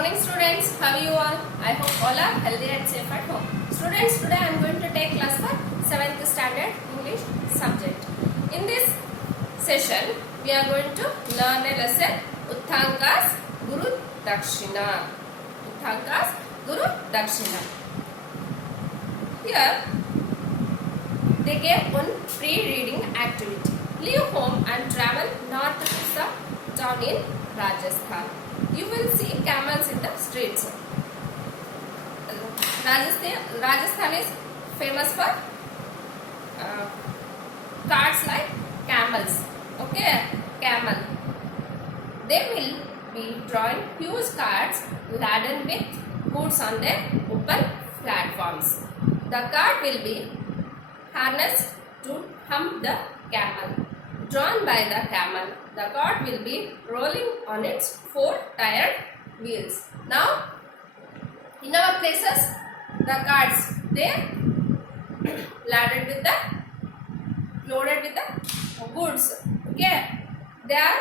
morning students, how are you all? I hope all are healthy and safe at home. Students, today I am going to take class for 7th standard English subject. In this session, we are going to learn a lesson Uttanga's Guru Dakshina. Uttanga's Guru Dakshina. Here, they gave one pre-reading activity. Leave home and travel north to the town in Rajasthan. You will see camels in the streets. Rajasthan is famous for carts like camels. Okay, camel. They will be drawing huge carts laden with goods on their open platforms. The cart will be harnessed to hump the camel. Drawn by the camel, the cart will be rolling on its four-tired wheels. Now, in our places, the carts they loaded with the goods. Okay, they are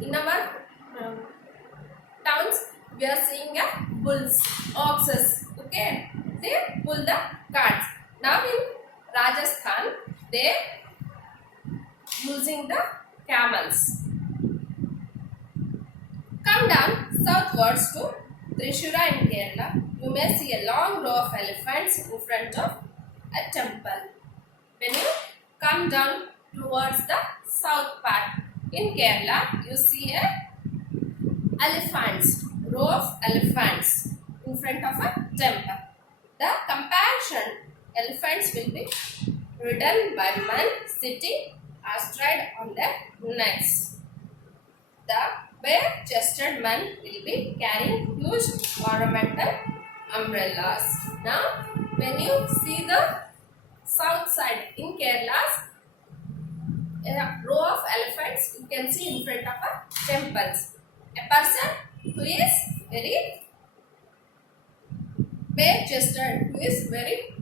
in our towns. We are seeing bulls, oxes. Okay, they pull the carts. Now in Rajasthan, they using the camels. Come down southwards to Trishura in Kerala. You may see a long row of elephants in front of a temple. When you come down towards the south part in Kerala, you see a row of elephants in front of a temple. The comparison elephants will be ridden by men sitting astride on their necks. The bare-chested men will be carrying huge ornamental umbrellas. Now, when you see the south side in Kerala, a row of elephants you can see in front of a temples. A person who is very bare-chested, who is very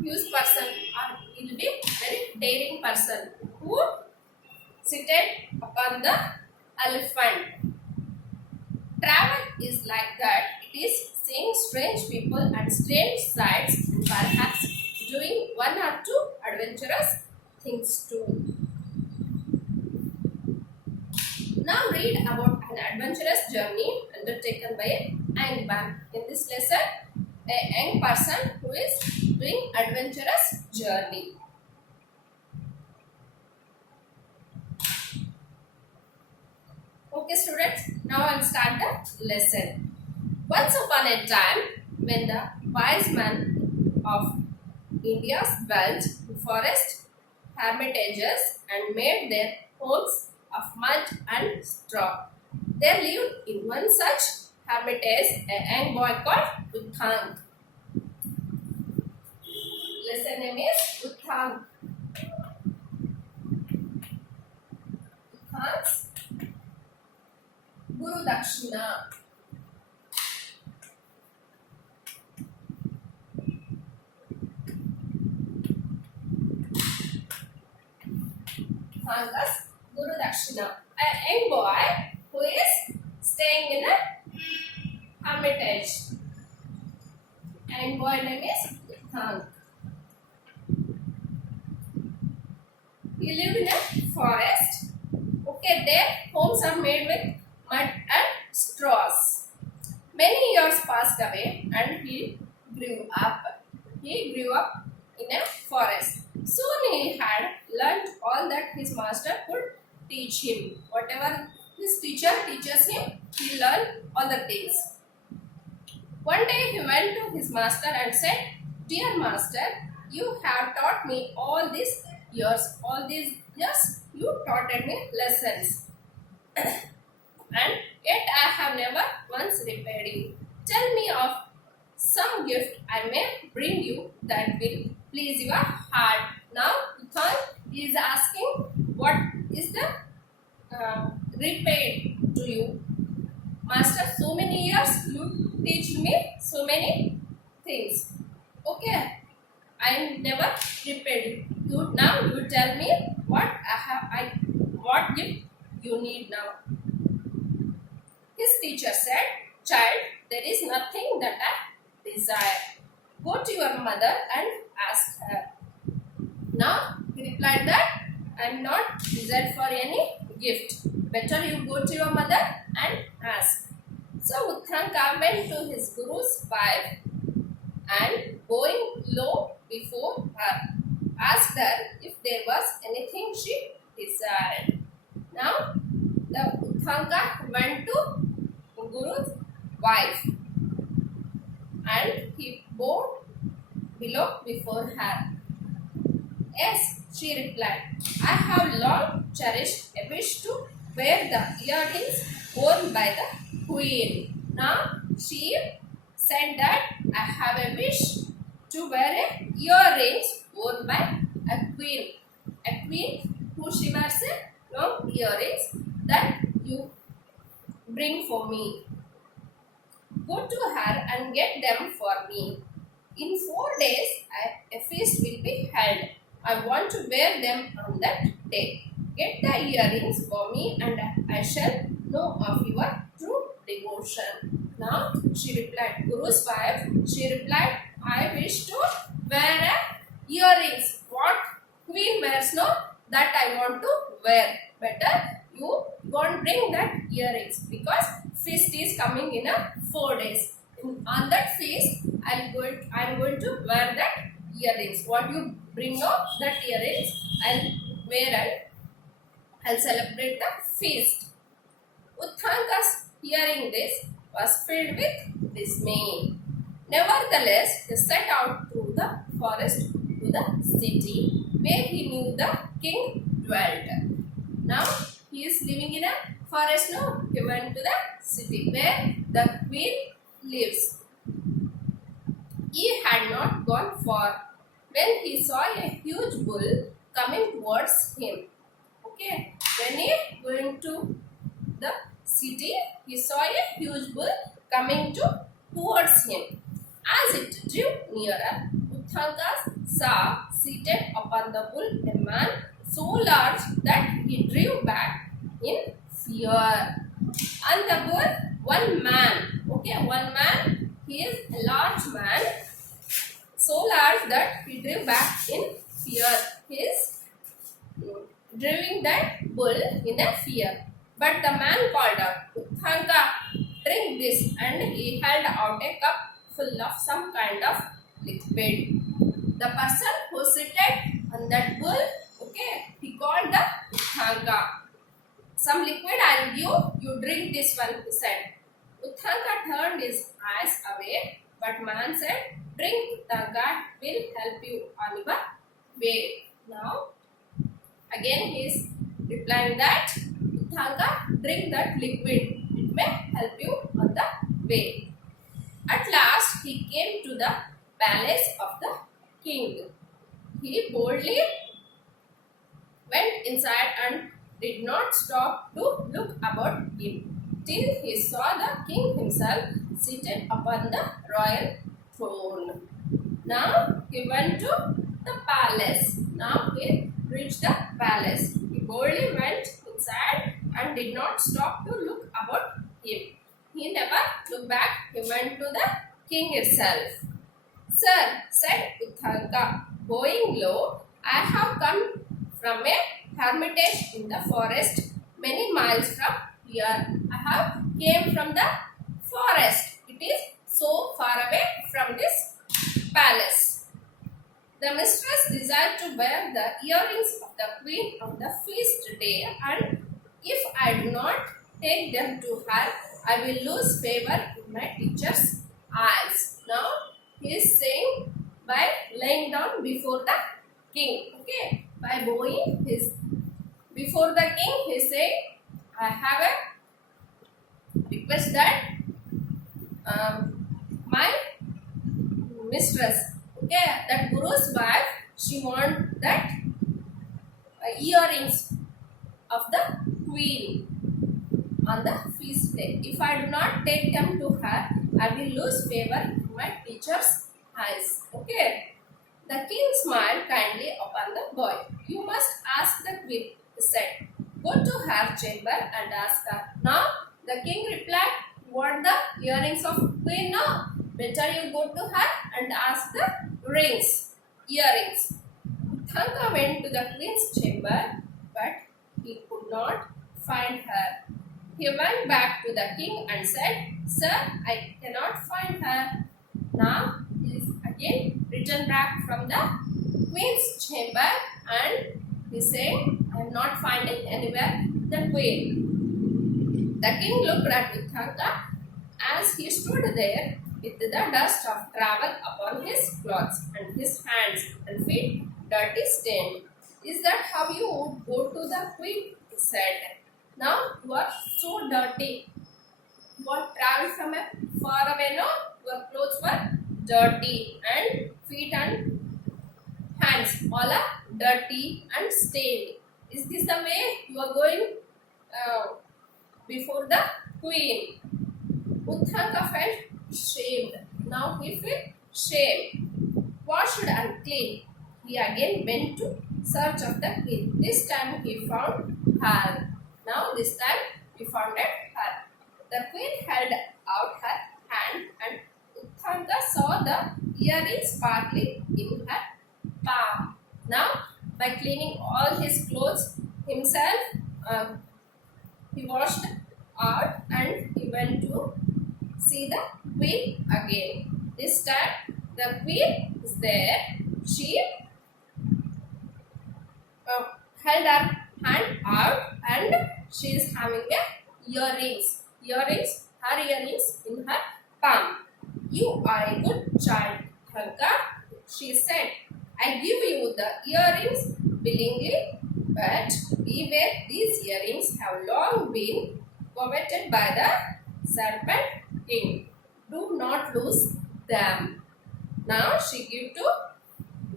huge person, or he will be very daring person who seated upon the elephant. Travel is like that. It is seeing strange people and strange sights, and perhaps doing one or two adventurous things too. Now read about an adventurous journey undertaken by a young man. In this lesson, a young person who is doing adventurous journey. Okay students, now I'll start the lesson. Once upon a time, when the wise men of India dwelt in forest hermitages and made their homes of mud and straw, there lived in one such hermitage a young boy called Utthang. Lesson name is Utthang. Uthang's Guru Dakshina. Uthang's Guru Dakshina. A young boy who is staying in a hermitage. A young boy name is Uthang. He lived in a forest. Okay, their homes are made with mud and straws. Many years passed away and he grew up. He grew up in a forest. Soon he had learnt all that his master could teach him. Whatever his teacher teaches him, he learned all the things. One day he went to his master and said, "Dear master, you have taught me all these years you taught me lessons. And yet I have never once repaid you. Tell me of some gift I may bring you that will please your heart." Now Utthang is asking, what is the repaid to you? Master, so many years you teach me so many things. Okay, I never repaid you. Now you tell me what gift you need now. His His teacher said, "Child, there is nothing that I desire. Go to your mother and ask her." Now he replied that, "I am not desired for any gift. Better you go to your mother and ask." So Uttanka went to his guru's wife and going low before her, asked her if there was anything she desired. Now the Uttanka went to Guru's wife and he bowed below before her. "Yes," she replied, "I have long cherished a wish to wear the earrings worn by the queen." Now she said that, "I have a wish to wear a earrings worn by a queen." A queen who she wears a long earrings that you bring for me. Go to her and get them for me. In 4 days a feast will be held. I want to wear them on that day. Get the earrings for me and I shall know of your true devotion. Now she replied, Guru's wife, she replied, "I wish to wear a earrings. What queen wears, no? That I want to wear. Better you go and bring that earrings because feast is coming in a 4 days. On that feast, I'm going to wear that earrings. What you bring out that earrings, I'll wear and I'll celebrate the feast." Uttanka's hearing this was filled with dismay. Nevertheless, he set out through the forest to the city where he knew the king dwelt. Now he is living in a forest. Now he went to the city where the queen lives. He had not gone far when he saw a huge bull coming towards him. Okay, when he went to the city, he saw a huge bull coming towards him. As it drew nearer, Uttanka saw seated upon the bull a man so large that he drew back in fear. And the bull, one man. Okay, one man. He is a large man, so large that he drew back in fear. He is driving that bull in a fear. But the man called out, "Uttanka, drink this," and he held out a cup full of some kind of liquid. The person who seated on that bull, okay, he called the Uttanka. "Some liquid I'll give, you drink this one," he said. Uttanka turned his eyes away, but man said, "Drink, Uttanka, will help you on your way." Now, again he is replying that, "Uttanka, drink that liquid, it may help you on the way." At last, he came to the palace of the king. He boldly went inside and did not stop to look about him till he saw the king himself seated upon the royal throne. Now he went to the palace. Now he reached the palace. He boldly went inside and did not stop to look about him. He never looked back. He went to the king itself. "Sir," said Uttanka, bowing low, "I have come from a hermitage in the forest many miles from here. I have came from the forest. It is so far away from this palace. The mistress desired to wear the earrings of the queen on the feast day, and if I do not take them to her, I will lose favor in my teacher's eyes." Now he is saying by laying down before the king. Okay, by bowing his before the king, he say, "I have a request that my mistress, okay, that Guru's wife, she want that earrings of the queen on the feast day. If I do not take them to her, I will lose favor in my teacher's eyes." Okay. The king smiled kindly upon the boy. "You must ask the queen," he said. "Go to her chamber and ask her." Now The king replied, "What the earrings of queen? No, better you go to her and ask the rings, earrings." Uttanga went to the queen's chamber, but he could not find her. He went back to the king and said, "Sir, I cannot find her." Now he is again returned back from the queen's chamber and he said, "I am not finding anywhere the queen." The king looked at Uttanga as he stood there with the dust of travel upon his clothes and his hands and feet dirty stained. "Is that how you would go to the queen?" he said. "Now you are so dirty. You are traveled from a far away, no? Your clothes were dirty and feet and hands all are dirty and stained. Is this the way you are going before the queen?" Uttanga felt shamed. Now he felt shame. Washed and clean, he again went to search of the queen. This time he found her. Now this time he found her. The queen held out her hand and Uttanga saw the earrings sparkling in her palm. Now by cleaning all his clothes himself, he washed out and he went to see the queen again. This time the queen is there. She held her hand out and she is having a her earrings in her palm. "You are a good child, Uttanga," she said. "I give you the earrings willingly, but beware, these earrings have long been coveted by the serpent king. Do not lose them." Now she gave to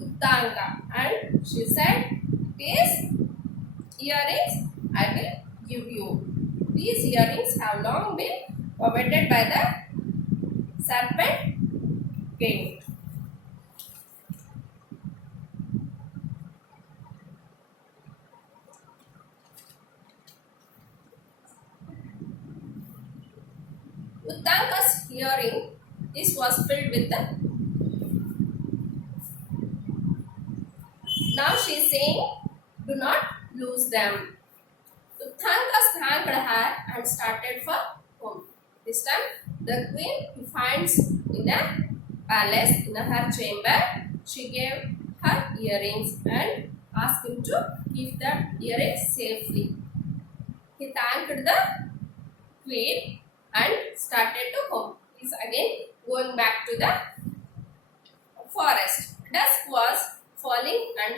Uttanga and she said, "These earrings I will give you. These earrings have long been coveted by the serpent king." Uttanga's hearing this was filled with the. Now she is saying, "Do not lose them." Uttanga thanked her and started for home. This time the queen he finds in a palace in her chamber. She gave her earrings and asked him to keep the earrings safely. He thanked the queen and started to home. He is again going back to the forest. Dusk was falling and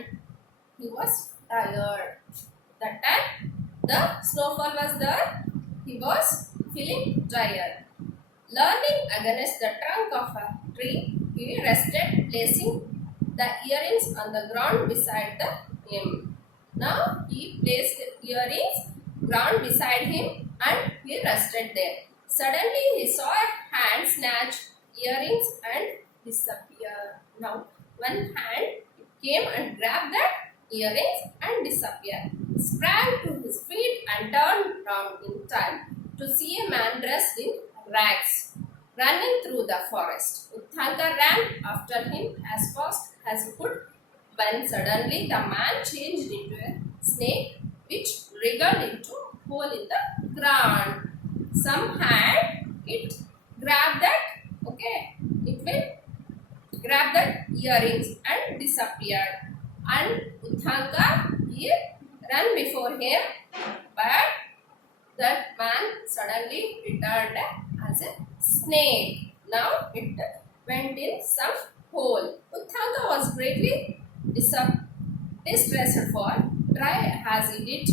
he was tired. That time the snowfall was there. He was feeling tired. Leaning against the trunk of a tree, he rested, placing the earrings on the ground beside him. Now he placed earrings ground beside him and he rested there. Suddenly he saw a hand snatch earrings and disappear. Now one hand came and grabbed that earrings and disappeared. Sprang to his feet and turned round in time to see a man dressed in rags running through the forest. Uttanga ran after him as fast as he could, when suddenly the man changed into a snake which wriggled into a hole in the ground. Some hand it grabbed that, it will grab the earrings and disappeared. And Uttanga he ran before him, but that man suddenly returned as a snake. Now it went in some hole. Uttanga was greatly distressed, for try as he did,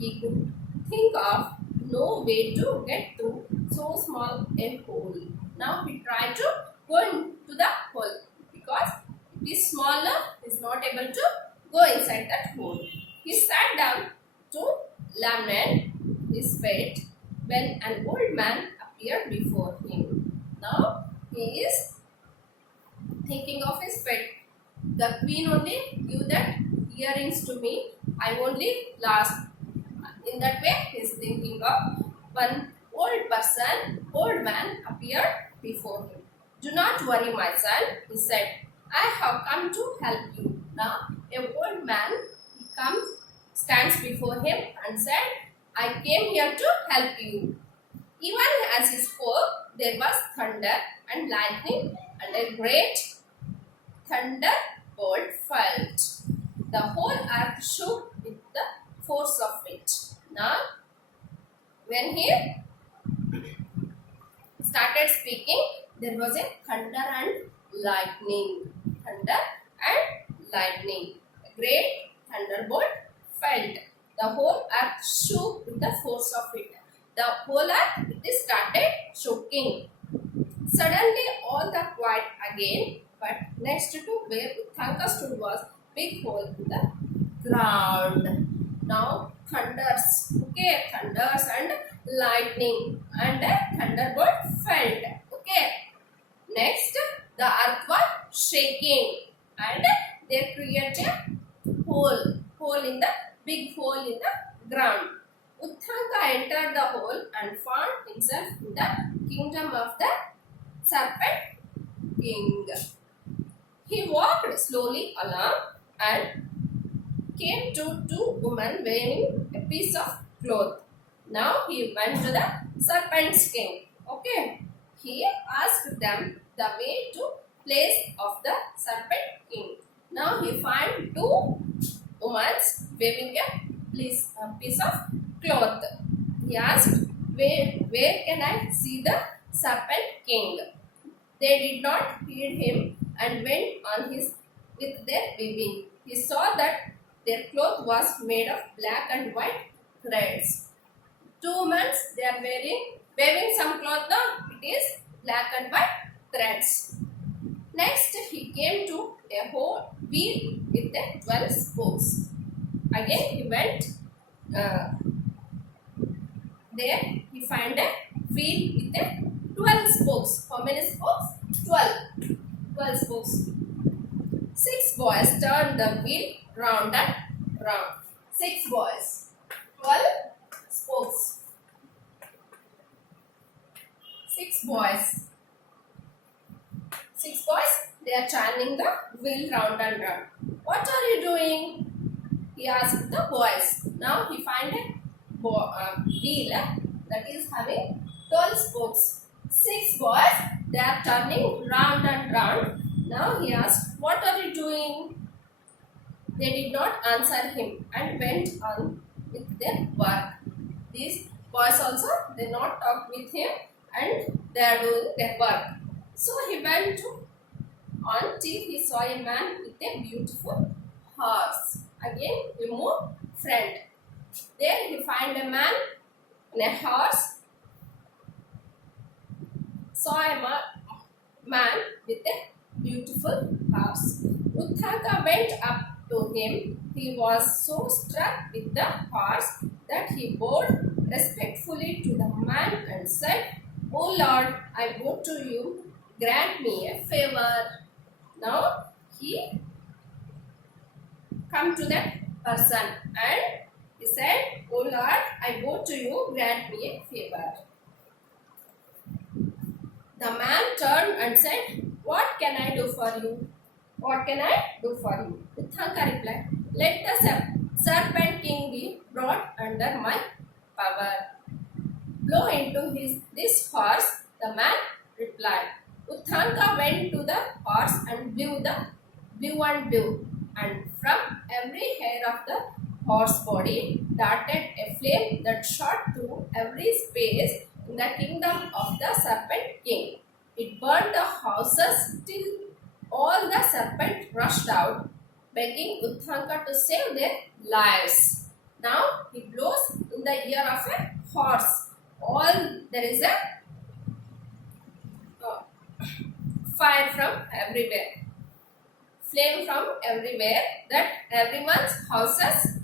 he could think of no way to get through so small a hole. Now he tried to go into the hole because it is smaller, he is not able to go inside that hole. He sat down to lament his fate when an old man appeared before him. Now he is thinking of his fate. The queen only give that earrings to me. I only last. In that way, he is thinking of one old man appeared before him. Do not worry, my son, he said. I have come to help you. Now, a old man stands before him and said, I came here to help you. Even as he spoke, there was thunder and lightning, and a great thunderbolt fell. The whole earth shook with the force of it. Now, when he started speaking, there was a thunder and lightning. Thunder and lightning. A great thunderbolt fell. The whole earth shook with the force of it. The whole earth started shaking. Suddenly, all the quiet again, but next to where Uttanka stood was big hole in the ground. Now thunders, okay, thunders and lightning and a thunderbolt fell. Okay. Next, the earth was shaking and they created a hole in the big hole in the ground. Uttanka entered the hole and found himself in the kingdom of the serpent king. He walked slowly along and came to two women wearing a piece of cloth. Now he went to the serpent's king. Okay. He asked them the way to place of the serpent king. Now he found two women waving a piece of cloth. He asked, where can I see the serpent king? They did not heed him and went on with their weaving. He saw that their cloth was made of black and white threads. 2 months they are waving some cloth now. It is black and white threads. Next he came to a whole wheel with the 12 spokes. Again he went there. He found a wheel with the 12 spokes. How many spokes? 12. 12 spokes. 6 boys turned the wheel round and round. 6 boys. 12 spokes. 6 boys. 6 boys, they are turning the wheel round and round. What are you doing? He asked the boys. Now he found a wheel that is having 12 spokes. 6 boys, they are turning round and round. Now he asked, what are you doing? They did not answer him and went on with their work. These boys also, they not talk with him and they are doing their work. So he went on till he saw a man with a beautiful horse. Again he moved friend. There he find a man on a horse. Saw a man with a beautiful horse. Uttanka went up to him. He was so struck with the horse that he bowed respectfully to the man and said, O Lord, I bow to you, grant me a favor. Now he come to that person and he said, O Lord, I bow to you, grant me a favor. The man turned and said, what can I do for you? What can I do for you? Uttanka replied, let the serpent king be brought under my power. Blow into this horse, the man replied. Uttanka went to the horse and blew and from every hair of the horse body darted a flame that shot through every space in the kingdom of the serpent king. It burned the houses till all the serpents rushed out, begging Uttanka to save their lives. Now he blows in the ear of a horse. There is a fire from everywhere, flame from everywhere, that everyone's houses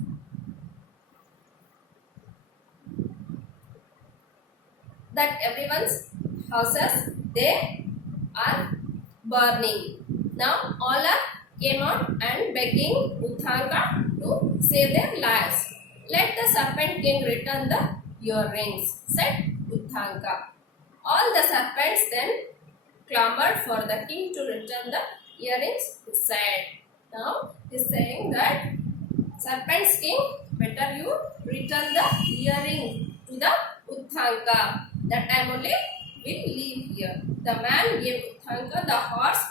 they are burning. Now all came out and begging Uttanka to save their lives. Let the serpent king return the earrings, said Uttanka. Uttanka. All the serpents then clamored for the king to return the earrings, he said. Now he is saying that serpents king, better you return the earring to the Uttanka. That time only will leave here. The man gave Uttanka the horse,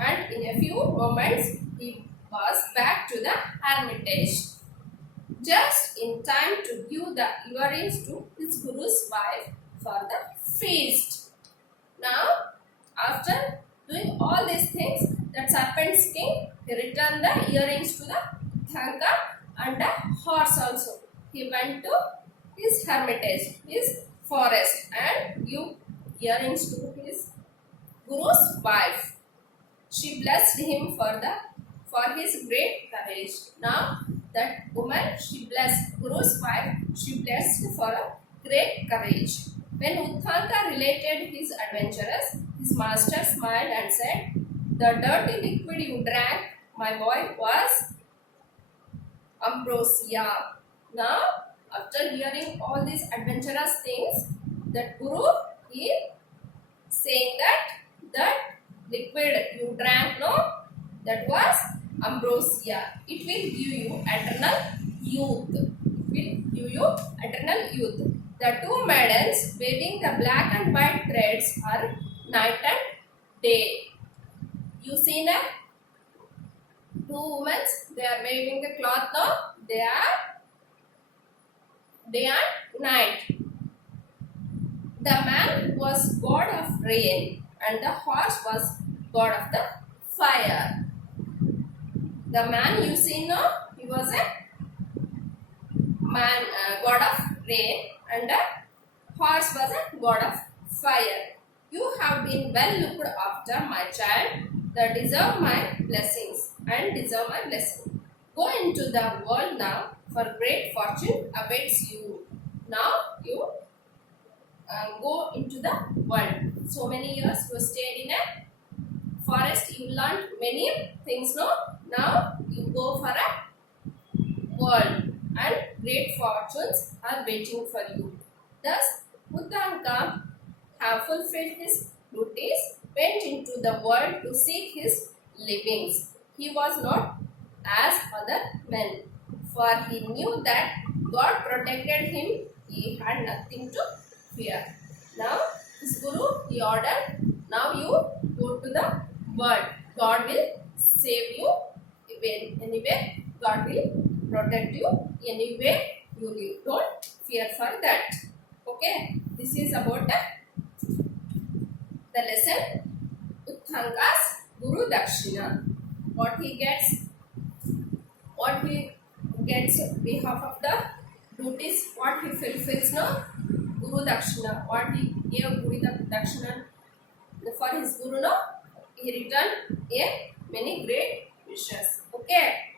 and in a few moments he was back to the hermitage. Just in time to give the earrings to his guru's wife for the feast. Now, after doing all these things, that serpent's king he returned the earrings to the Uttanka and the horse also. He went to his hermitage, his forest, and gave earrings to his guru's wife. She blessed him for his great courage. Now that woman, she blessed Guru's wife, she blessed for a great courage. When Uttanka related his adventures, his master smiled and said, "The dirty liquid you drank, my boy, was ambrosia." Now, after hearing all these adventurous things, that Guru is saying that liquid you drank, no, that was ambrosia. It will give you eternal youth. It will give you eternal youth. The two maidens waving the black and white threads are night and day. You see now? Two women, they are waving the cloth now. They are day and night. The man was god of rain and the horse was god of the fire. The man you see now, he was a man, god of rain, and the horse was a god of fire. You have been well looked after, my child, that deserve my blessings and deserve my blessing. Go into the world now, for great fortune awaits you. Now you go into the world. So many years you stayed in a forest, you learned many things, no? Now you go for a world and great fortunes are waiting for you. Thus, Uttanka have fulfilled his duties, went into the world to seek his livings. He was not as other men, for he knew that God protected him. He had nothing to fear. Now, his Guru, he ordered, now you go to the world. God will save you. Anyway, God will protect you. Anyway, you live. Don't fear for that. Okay, this is about the lesson Uttanka's Guru Dakshina. What he gets behalf of the duties, what he fulfills, no? Guru Dakshina. What he gave Guru Dakshina for his Guru, no? He returned many great wishes. Okay.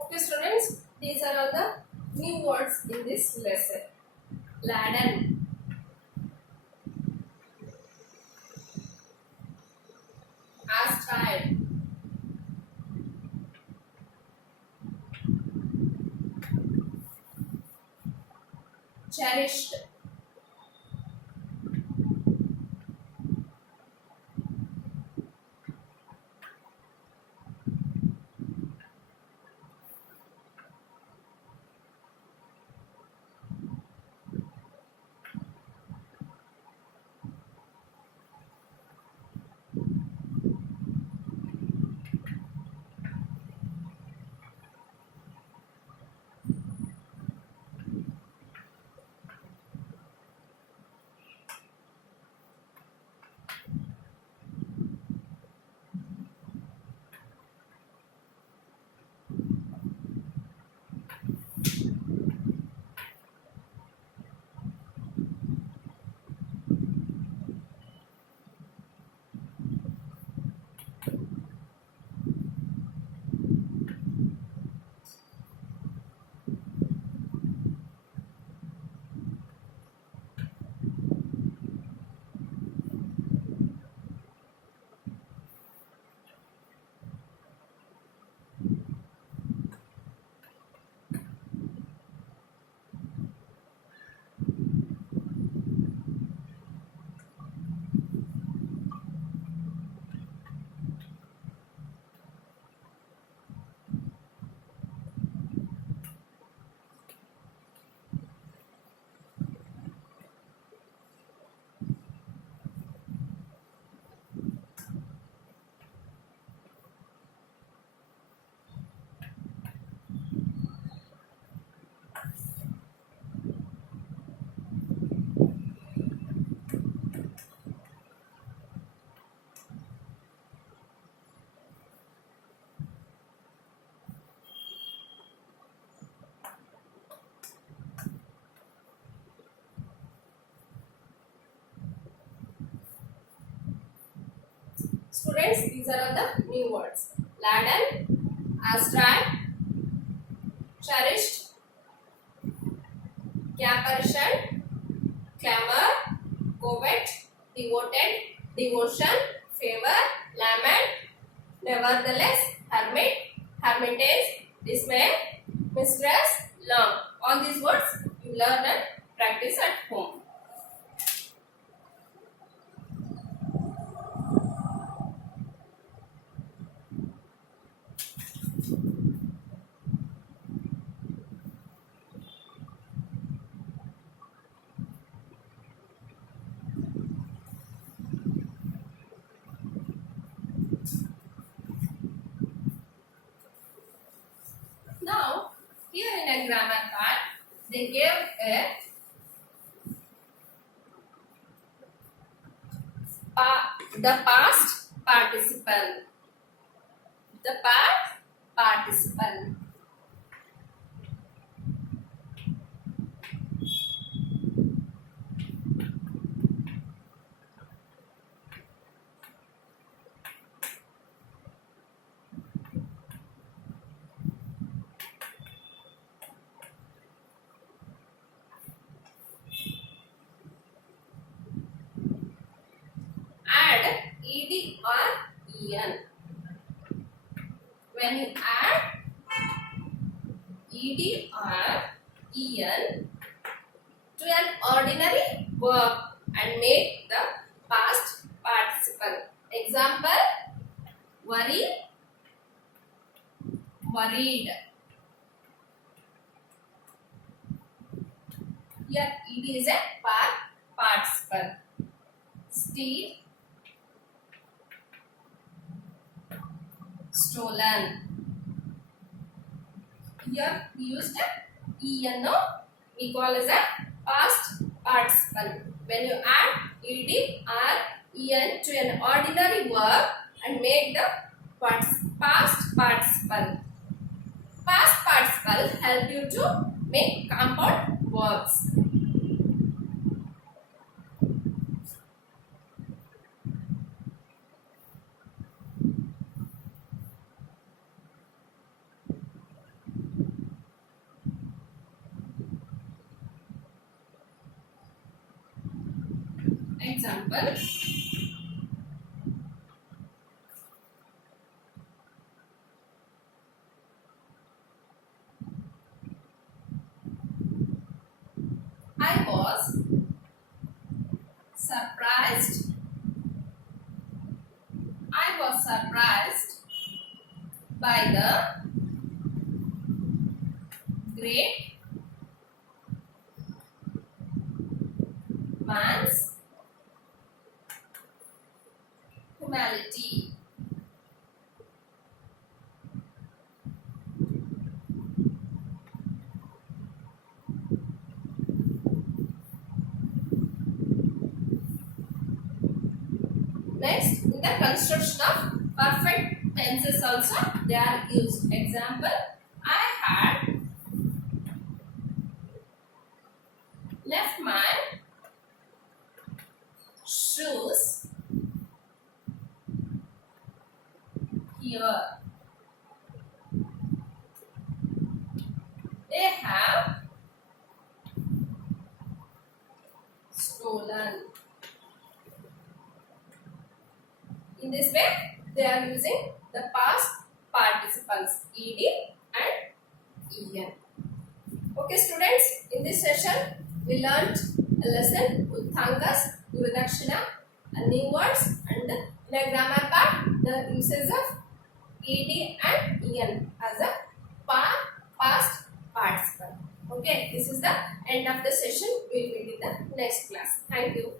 Okay, students, these are all the new words in this lesson. Laden, as child, cherished, Students, these are all the new words. Laden, abstract, cherished, apparition, clamor, covet, devoted, devotion, favor, lament, nevertheless, hermit, hermitage, dismay, mistress, long. All these words you learn and practice at home. Now, here in a grammar part, they gave the past participle. The past participle. Add ed or en. When you add ed or en to an ordinary verb and make the past participle. Example: worry, worried. Here ed is a participle. Steal, stolen. Here we used eno, we call as a past participle. When you add ed or en to an ordinary verb and make the past participle. Past participle help you to make compound verbs. Example: I was surprised. I was surprised by the great man's humanity. Next, in the construction of perfect tenses also they are used. Example: I had left my shoes here. They have stolen. In this way, they are using the past participles ed and en. Okay, students, in this session we learned a lesson Utthankas, Gurudakshina, and new words, and in a grammar part the uses of ed and en as a past participle. Okay, this is the end of the session. We will meet in the next class. Thank you.